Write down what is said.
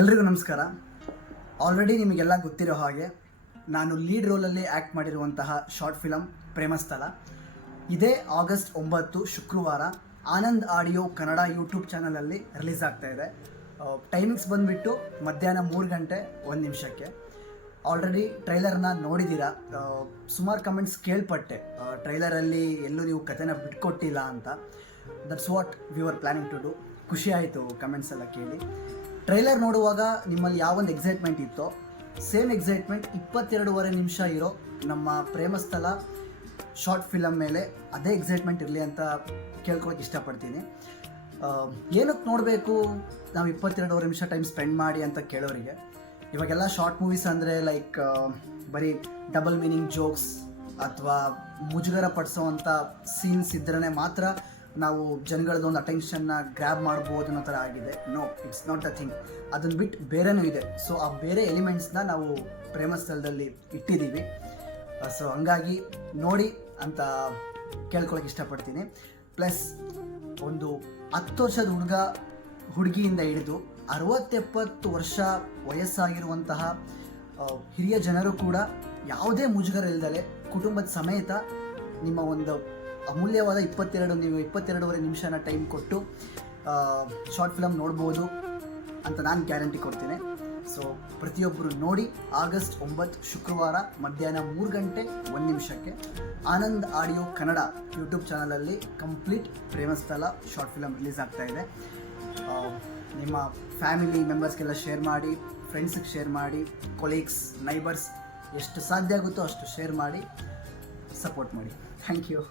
ಎಲ್ರಿಗೂ ನಮಸ್ಕಾರ. ಆಲ್ರೆಡಿ ನಿಮಗೆಲ್ಲ ಗೊತ್ತಿರೋ ಹಾಗೆ ನಾನು ಲೀಡ್ ರೋಲಲ್ಲಿ ಆ್ಯಕ್ಟ್ ಮಾಡಿರುವಂತಹ ಶಾರ್ಟ್ ಫಿಲಮ್ ಪ್ರೇಮಸ್ಥಳ ಇದೇ ಆಗಸ್ಟ್ 9 ಶುಕ್ರವಾರ ಆನಂದ್ ಆಡಿಯೋ ಕನ್ನಡ ಯೂಟ್ಯೂಬ್ ಚಾನಲಲ್ಲಿ ರಿಲೀಸ್ ಆಗ್ತಾ ಇದೆ. ಟೈಮಿಂಗ್ಸ್ ಬಂದುಬಿಟ್ಟು ಮಧ್ಯಾಹ್ನ 3 ಗಂಟೆ 1 ನಿಮಿಷಕ್ಕೆ. ಆಲ್ರೆಡಿ ಟ್ರೈಲರ್ನ ನೋಡಿದ್ದೀರಾ. ಸುಮಾರು ಕಮೆಂಟ್ಸ್ ಕೇಳ್ಪಟ್ಟೆ, ಟ್ರೈಲರಲ್ಲಿ ಎಲ್ಲೂ ನೀವು ಕಥೆನ ಬಿಟ್ಕೊಟ್ಟಿಲ್ಲ ಅಂತ. That's what we are planning to do. ಖುಷಿ ಆಯಿತು ಕಮೆಂಟ್ಸ್ ಎಲ್ಲ ಕೇಳಿ. ಟ್ರೈಲರ್ ನೋಡುವಾಗ ನಿಮ್ಮಲ್ಲಿ ಯಾವೊಂದು ಎಕ್ಸೈಟ್ಮೆಂಟ್ ಇತ್ತೋ ಸೇಮ್ ಎಕ್ಸೈಟ್ಮೆಂಟ್ 22.5 ನಿಮಿಷ ಇರೋ ನಮ್ಮ ಪ್ರೇಮಸ್ಥಳ ಶಾರ್ಟ್ ಫಿಲಮ್ ಮೇಲೆ ಅದೇ ಎಕ್ಸೈಟ್ಮೆಂಟ್ ಇರಲಿ ಅಂತ ಕೇಳ್ಕೊಳಕ್ಕೆ ಇಷ್ಟಪಡ್ತೀನಿ. ಏನಕ್ಕೆ ನೋಡಬೇಕು ನಾವು 22.5 ನಿಮಿಷ ಟೈಮ್ ಸ್ಪೆಂಡ್ ಮಾಡಿ ಅಂತ ಕೇಳೋರಿಗೆ, ಇವಾಗೆಲ್ಲ ಶಾರ್ಟ್ ಮೂವೀಸ್ ಅಂದರೆ ಲೈಕ್ ಬರೀ ಡಬಲ್ ಮೀನಿಂಗ್ ಜೋಕ್ಸ್ ಅಥವಾ ಮುಜುಗರ ಪಡಿಸೋವಂಥ ಸೀನ್ಸ್ ಇದ್ರೇ ಮಾತ್ರ ನಾವು ಜನಗಳದೊಂದು ಅಟೆನ್ಷನ್ನ ಗ್ರ್ಯಾಬ್ ಮಾಡ್ಬೋದು ಅನ್ನೋ ಥರ ಆಗಿದೆ. No, it's not a thing. ಅದನ್ನು ಬಿಟ್ಟು ಬೇರೆನೂ ಇದೆ. ಸೊ ಆ ಬೇರೆ ಎಲಿಮೆಂಟ್ಸ್ನ ನಾವು ಪ್ರೇಮಸ್ಥಳದಲ್ಲಿ ಇಟ್ಟಿದ್ದೀವಿ. ಸೊ ಹಂಗಾಗಿ ನೋಡಿ ಅಂತ ಕೇಳ್ಕೊಳಕ್ಕೆ ಇಷ್ಟಪಡ್ತೀನಿ. ಪ್ಲಸ್ ಒಂದು 10 ವರ್ಷದ ಹುಡುಗಿಯಿಂದ ಹಿಡಿದು 60-70 ವರ್ಷ ವಯಸ್ಸಾಗಿರುವಂತಹ ಹಿರಿಯ ಜನರು ಕೂಡ ಯಾವುದೇ ಮುಜುಗರ ಇಲ್ಲದಲೆ ಕುಟುಂಬದ ಸಮೇತ ನಿಮ್ಮ ಒಂದು ಅಮೂಲ್ಯವಾದ 22.5 ನಿಮಿಷನ ಟೈಮ್ ಕೊಟ್ಟು ಶಾರ್ಟ್ ಫಿಲಮ್ ನೋಡ್ಬೋದು ಅಂತ ನಾನು ಗ್ಯಾರಂಟಿ ಕೊಡ್ತೀನಿ. ಸೊ ಪ್ರತಿಯೊಬ್ಬರು ನೋಡಿ. ಆಗಸ್ಟ್ 9 ಶುಕ್ರವಾರ ಮಧ್ಯಾಹ್ನ 3 ಗಂಟೆ 1 ನಿಮಿಷಕ್ಕೆ ಆನಂದ್ ಆಡಿಯೋ ಕನ್ನಡ ಯೂಟ್ಯೂಬ್ ಚಾನಲಲ್ಲಿ ಕಂಪ್ಲೀಟ್ ಪ್ರೇಮಸ್ಥಳ ಶಾರ್ಟ್ ಫಿಲಮ್ ರಿಲೀಸ್ ಆಗ್ತಾ ಇದೆ. ನಿಮ್ಮ ಫ್ಯಾಮಿಲಿ ಮೆಂಬರ್ಸ್ಗೆಲ್ಲ ಶೇರ್ ಮಾಡಿ, ಫ್ರೆಂಡ್ಸಿಗೆ ಶೇರ್ ಮಾಡಿ, ಕೊಲೀಗ್ಸ್, ನೈಬರ್ಸ್ ಎಷ್ಟು ಸಾಧ್ಯ ಆಗುತ್ತೋ ಅಷ್ಟು ಶೇರ್ ಮಾಡಿ ಸಪೋರ್ಟ್ ಮಾಡಿ. Thank you.